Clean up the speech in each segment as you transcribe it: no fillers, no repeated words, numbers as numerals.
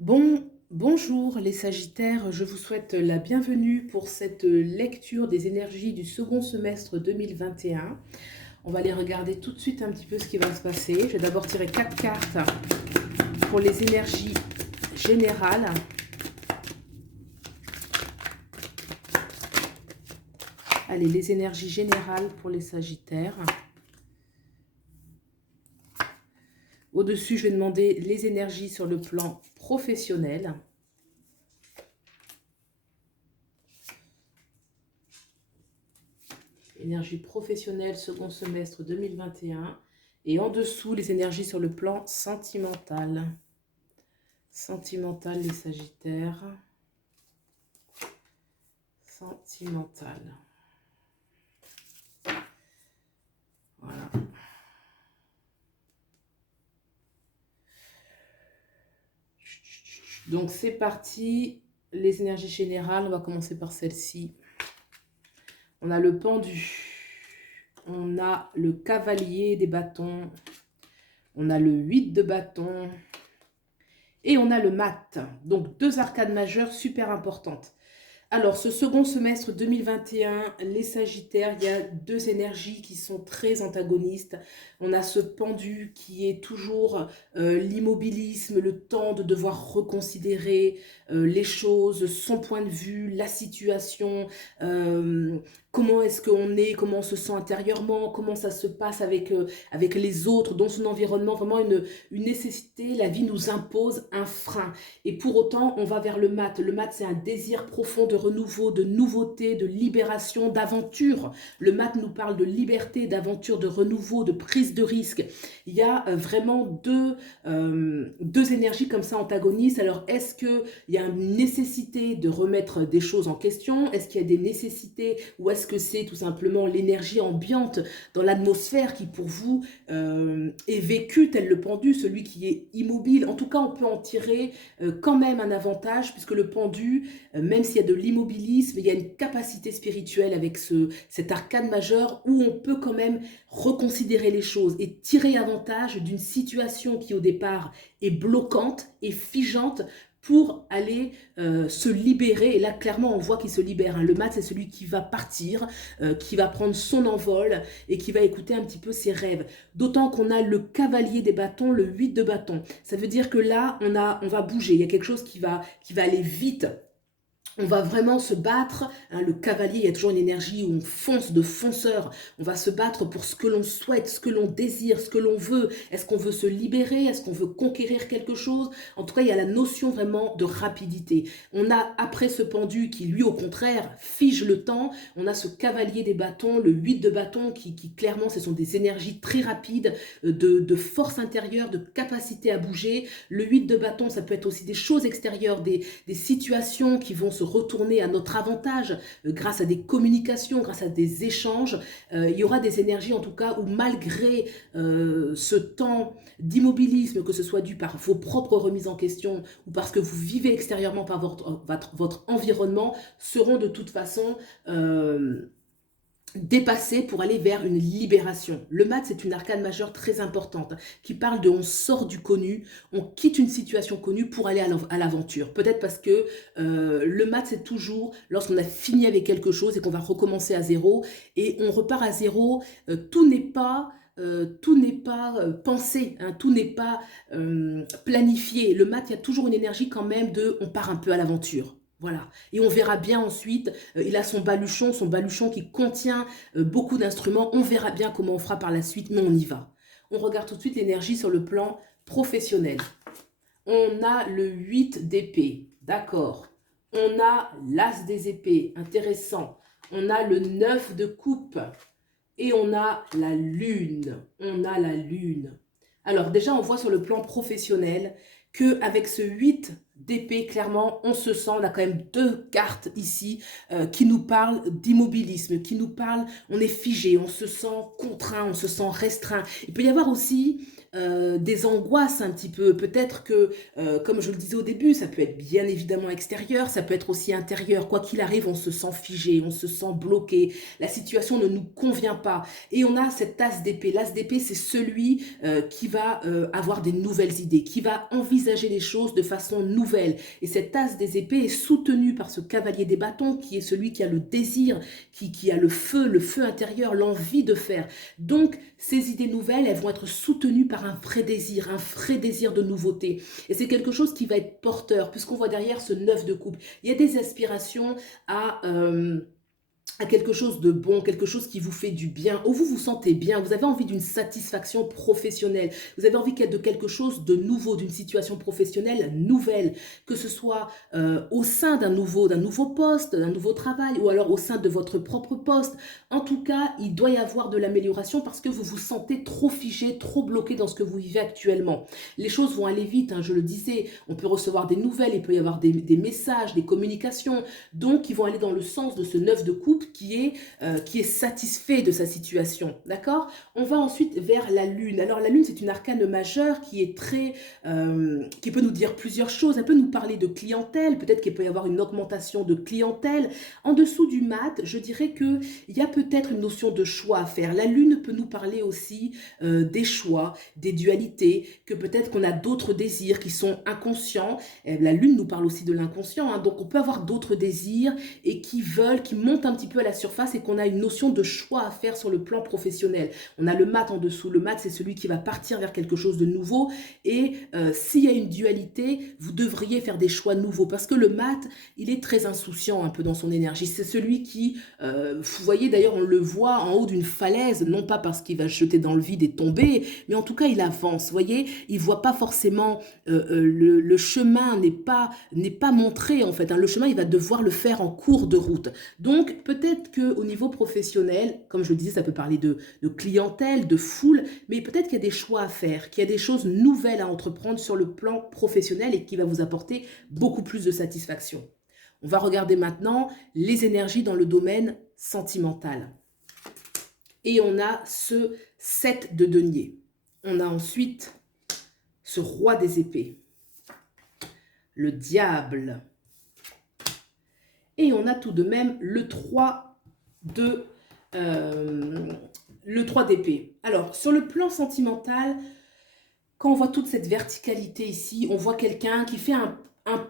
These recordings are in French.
Bonjour les Sagittaires, je vous souhaite la bienvenue pour cette lecture des énergies du second semestre 2021. On va aller regarder tout de suite un petit peu ce qui va se passer. Je vais d'abord tirer 4 cartes pour les énergies générales. Allez, les énergies générales pour les Sagittaires. Au-dessus, je vais demander les énergies sur le plan professionnel. Énergie professionnelle, second semestre 2021. Et en dessous, les énergies sur le plan sentimental. Sentimental, les Sagittaires. Sentimental. Voilà. Donc c'est parti. Les énergies générales, on va commencer par celle-ci. On a le pendu. On a le cavalier des bâtons. On a le 8 de bâton. Et on a le mat. Donc deux arcades majeures super importantes. Alors, ce second semestre 2021, les Sagittaires, il y a deux énergies qui sont très antagonistes. On a ce pendu qui est toujours l'immobilisme, le temps de devoir reconsidérer les choses, son point de vue, la situation, comment est-ce qu'on est, comment on se sent intérieurement, comment ça se passe avec les autres, dans son environnement, vraiment une nécessité. La vie nous impose un frein. Et pour autant, on va vers le mat. Le mat, c'est un désir profond de renouveau, de nouveauté, de libération, d'aventure. Le mat nous parle de liberté, d'aventure, de renouveau, de prise de risque. Il y a vraiment deux énergies comme ça antagonistes. Alors, est-ce qu'il y a une nécessité de remettre des choses en question? Est-ce qu'il y a des nécessités ou est-ce que c'est tout simplement l'énergie ambiante dans l'atmosphère qui, pour vous, est vécue tel le pendu, celui qui est immobile? En tout cas, on peut en tirer quand même un avantage, puisque le pendu, même s'il y a de l'immobilisme, il y a une capacité spirituelle avec cet arcane majeur où on peut quand même reconsidérer les choses et tirer avantage d'une situation qui au départ est bloquante et figeante pour aller se libérer. Et là, clairement, on voit qu'il se libère. Hein. Le mat, c'est celui qui va partir, qui va prendre son envol et qui va écouter un petit peu ses rêves. D'autant qu'on a le cavalier des bâtons, le 8 de bâton. Ça veut dire que là, on va bouger. Il y a quelque chose qui va aller vite. On va vraiment se battre, hein, le cavalier, il y a toujours une énergie où on fonce de fonceur, on va se battre pour ce que l'on souhaite, ce que l'on désire, ce que l'on veut. Est-ce qu'on veut se libérer? Est-ce qu'on veut conquérir quelque chose? En tout cas, il y a la notion vraiment de rapidité. On a, après ce pendu qui, lui, au contraire, fige le temps, on a ce cavalier des bâtons, le 8 de bâton, qui clairement, ce sont des énergies très rapides, de force intérieure, de capacité à bouger. Le 8 de bâton, ça peut être aussi des choses extérieures, des situations qui vont se retourner à notre avantage grâce à des communications, grâce à des échanges. Il y aura des énergies en tout cas où malgré ce temps d'immobilisme, que ce soit dû par vos propres remises en question ou parce que vous vivez extérieurement par votre environnement, seront de toute façon dépasser pour aller vers une libération. Le mat, c'est une arcane majeure très importante qui parle de on sort du connu, on quitte une situation connue pour aller à l'aventure. Peut-être parce que le mat, c'est toujours lorsqu'on a fini avec quelque chose et qu'on va recommencer à zéro et on repart à zéro, tout n'est pas pensé, hein, tout n'est pas planifié. Le mat, il y a toujours une énergie quand même de on part un peu à l'aventure. Voilà. Et on verra bien ensuite, il a son baluchon qui contient beaucoup d'instruments. On verra bien comment on fera par la suite, mais on y va. On regarde tout de suite l'énergie sur le plan professionnel. On a le 8 d'épée, d'accord. On a l'as des épées, intéressant. On a le 9 de coupe. Et on a la lune. On a la lune. Alors déjà, on voit sur le plan professionnel qu'avec ce 8 d'épée, clairement, on se sent, on a quand même deux cartes ici qui nous parlent d'immobilisme, qui nous parlent, on est figé, on se sent contraint, on se sent restreint. Il peut y avoir aussi des angoisses un petit peu. Peut-être que, comme je le disais au début, ça peut être bien évidemment extérieur, ça peut être aussi intérieur. Quoi qu'il arrive, on se sent figé, on se sent bloqué. La situation ne nous convient pas. Et on a cet as d'épée. L'as d'épée, c'est celui qui va avoir des nouvelles idées, qui va envisager les choses de façon nouvelle nouvelle. Et cet as des épées est soutenu par ce cavalier des bâtons qui est celui qui a le désir, qui a le feu intérieur, l'envie de faire. Donc, ces idées nouvelles, elles vont être soutenues par un vrai désir de nouveauté. Et c'est quelque chose qui va être porteur, puisqu'on voit derrière ce 9 de coupe. Il y a des aspirations à quelque chose de bon, quelque chose qui vous fait du bien, où vous vous sentez bien, vous avez envie d'une satisfaction professionnelle, vous avez envie de quelque chose de nouveau, d'une situation professionnelle nouvelle, que ce soit au sein d'un nouveau poste, d'un nouveau travail, ou alors au sein de votre propre poste. En tout cas, il doit y avoir de l'amélioration parce que vous vous sentez trop figé, trop bloqué dans ce que vous vivez actuellement. Les choses vont aller vite, hein, je le disais, on peut recevoir des nouvelles, il peut y avoir des messages, des communications, donc ils vont aller dans le sens de ce 9 de coupe qui est satisfait de sa situation, d'accord? On va ensuite vers la lune. Alors la lune, c'est une arcane majeure qui est qui peut nous dire plusieurs choses. Elle peut nous parler de clientèle, peut-être qu'il peut y avoir une augmentation de clientèle. En dessous du mat, je dirais qu'il y a peut-être une notion de choix à faire. La lune peut nous parler aussi des choix, des dualités, que peut-être qu'on a d'autres désirs qui sont inconscients. La lune nous parle aussi de l'inconscient, hein, donc on peut avoir d'autres désirs et qui montent un petit peu à la surface et qu'on a une notion de choix à faire sur le plan professionnel. On a le mat en dessous. Le mat, c'est celui qui va partir vers quelque chose de nouveau. Et s'il y a une dualité, vous devriez faire des choix nouveaux. Parce que le mat, il est très insouciant un peu dans son énergie. C'est celui qui, vous voyez d'ailleurs, on le voit en haut d'une falaise, non pas parce qu'il va se jeter dans le vide et tomber, mais en tout cas, il avance. Vous voyez, il ne voit pas forcément, le chemin n'est pas montré en fait. Hein. Le chemin, il va devoir le faire en cours de route. Donc, peut-être qu'au niveau professionnel, comme je le disais, ça peut parler de clientèle, de foule, mais peut-être qu'il y a des choix à faire, qu'il y a des choses nouvelles à entreprendre sur le plan professionnel et qui va vous apporter beaucoup plus de satisfaction. On va regarder maintenant les énergies dans le domaine sentimental. Et on a ce 7 de denier. On a ensuite ce roi des épées, le diable. Et on a tout de même le 3 d'épée. Alors, sur le plan sentimental, quand on voit toute cette verticalité ici, on voit quelqu'un qui fait un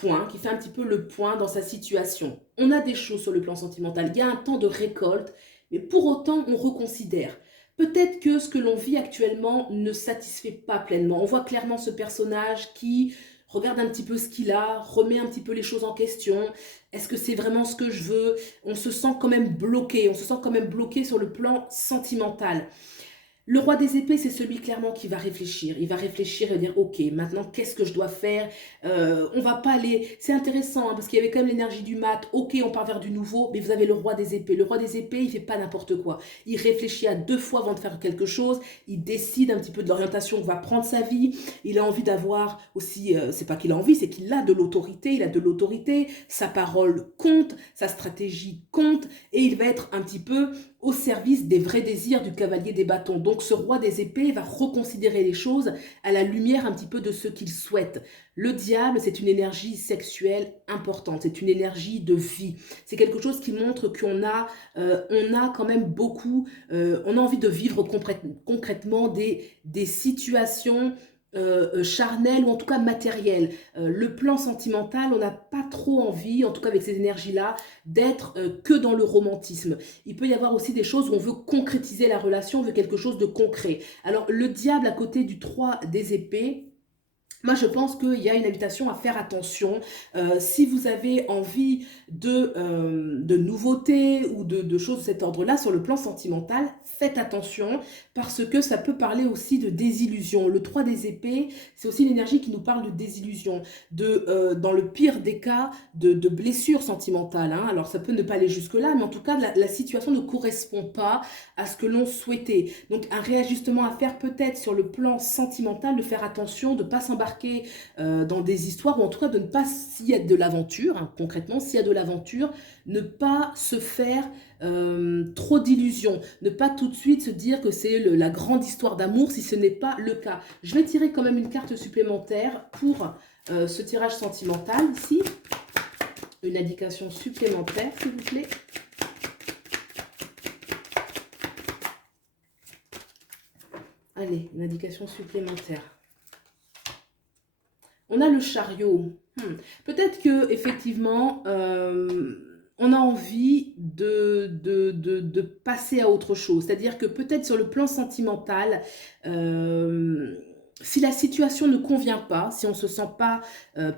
point, qui fait un petit peu le point dans sa situation. On a des choses sur le plan sentimental. Il y a un temps de récolte, mais pour autant, on reconsidère. Peut-être que ce que l'on vit actuellement ne satisfait pas pleinement. On voit clairement ce personnage qui regarde un petit peu ce qu'il a, remet un petit peu les choses en question. Est-ce que c'est vraiment ce que je veux? On se sent quand même bloqué sur le plan sentimental. Le roi des épées, c'est celui clairement qui va réfléchir. Il va réfléchir et dire, ok, maintenant, qu'est-ce que je dois faire? On va pas aller... C'est intéressant, hein, parce qu'il y avait quand même l'énergie du mat. Ok, on part vers du nouveau, mais vous avez le roi des épées. Le roi des épées, il fait pas n'importe quoi. Il réfléchit à 2 fois avant de faire quelque chose. Il décide un petit peu de l'orientation où va prendre sa vie. Il a envie d'avoir aussi... c'est pas qu'il a envie, c'est qu'il a de l'autorité. Il a de l'autorité. Sa parole compte. Sa stratégie compte. Et il va être un petit peu au service des vrais désirs du cavalier des bâtons. Donc ce roi des épées va reconsidérer les choses à la lumière un petit peu de ce qu'il souhaite. Le diable, c'est une énergie sexuelle importante, c'est une énergie de vie. C'est quelque chose qui montre qu'on a, on a quand même beaucoup, on a envie de vivre concrètement des situations charnel ou en tout cas matériel. Le plan sentimental, on n'a pas trop envie, en tout cas avec ces énergies-là, d'être que dans le romantisme. Il peut y avoir aussi des choses où on veut concrétiser la relation, on veut quelque chose de concret. Alors le diable à côté du 3 des épées, moi, je pense qu'il y a une invitation à faire attention. Si vous avez envie de nouveautés ou de choses de cet ordre-là sur le plan sentimental, faites attention parce que ça peut parler aussi de désillusion. Le 3 des épées, c'est aussi une énergie qui nous parle de désillusion, dans le pire des cas, de blessures sentimentales. Hein. Alors, ça peut ne pas aller jusque-là, mais en tout cas, la situation ne correspond pas à ce que l'on souhaitait. Donc, un réajustement à faire peut-être sur le plan sentimental, de faire attention, de ne pas s'embarquer dans des histoires, ou en tout cas de ne pas, s'il y a de l'aventure, hein, concrètement, s'il y a de l'aventure, ne pas se faire trop d'illusions, ne pas tout de suite se dire que c'est la grande histoire d'amour si ce n'est pas le cas. Je vais tirer quand même une carte supplémentaire pour ce tirage sentimental ici, une indication supplémentaire s'il vous plaît. Allez, une indication supplémentaire. On a le chariot. Peut-être que effectivement, on a envie de passer à autre chose. C'est-à-dire que peut-être sur le plan sentimental, si la situation ne convient pas, si on ne se sent pas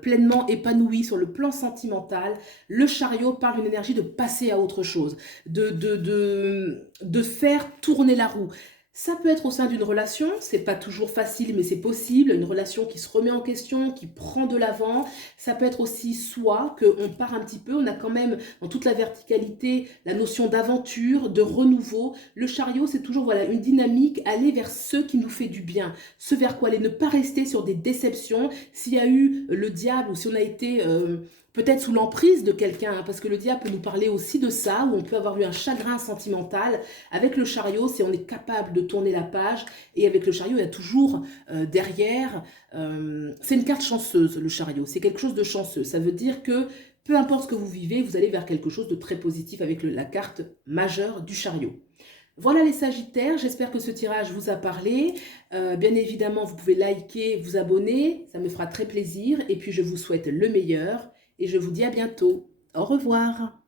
pleinement épanoui sur le plan sentimental, le chariot parle d'une énergie de passer à autre chose, de faire tourner la roue. Ça peut être au sein d'une relation, c'est pas toujours facile, mais c'est possible, une relation qui se remet en question, qui prend de l'avant. Ça peut être aussi soit qu'on part un petit peu, on a quand même dans toute la verticalité la notion d'aventure, de renouveau. Le chariot, c'est toujours voilà, une dynamique, aller vers ce qui nous fait du bien, ce vers quoi aller, ne pas rester sur des déceptions. S'il y a eu le diable ou si on a été peut-être sous l'emprise de quelqu'un, hein, parce que le diable peut nous parler aussi de ça, où on peut avoir eu un chagrin sentimental. Avec le chariot, c'est on est capable de tourner la page, et avec le chariot, il y a toujours derrière, c'est une carte chanceuse, le chariot, c'est quelque chose de chanceux. Ça veut dire que peu importe ce que vous vivez, vous allez vers quelque chose de très positif avec la carte majeure du chariot. Voilà les Sagittaires, j'espère que ce tirage vous a parlé. Bien évidemment, vous pouvez liker, vous abonner, ça me fera très plaisir. Et puis, je vous souhaite le meilleur et je vous dis à bientôt. Au revoir.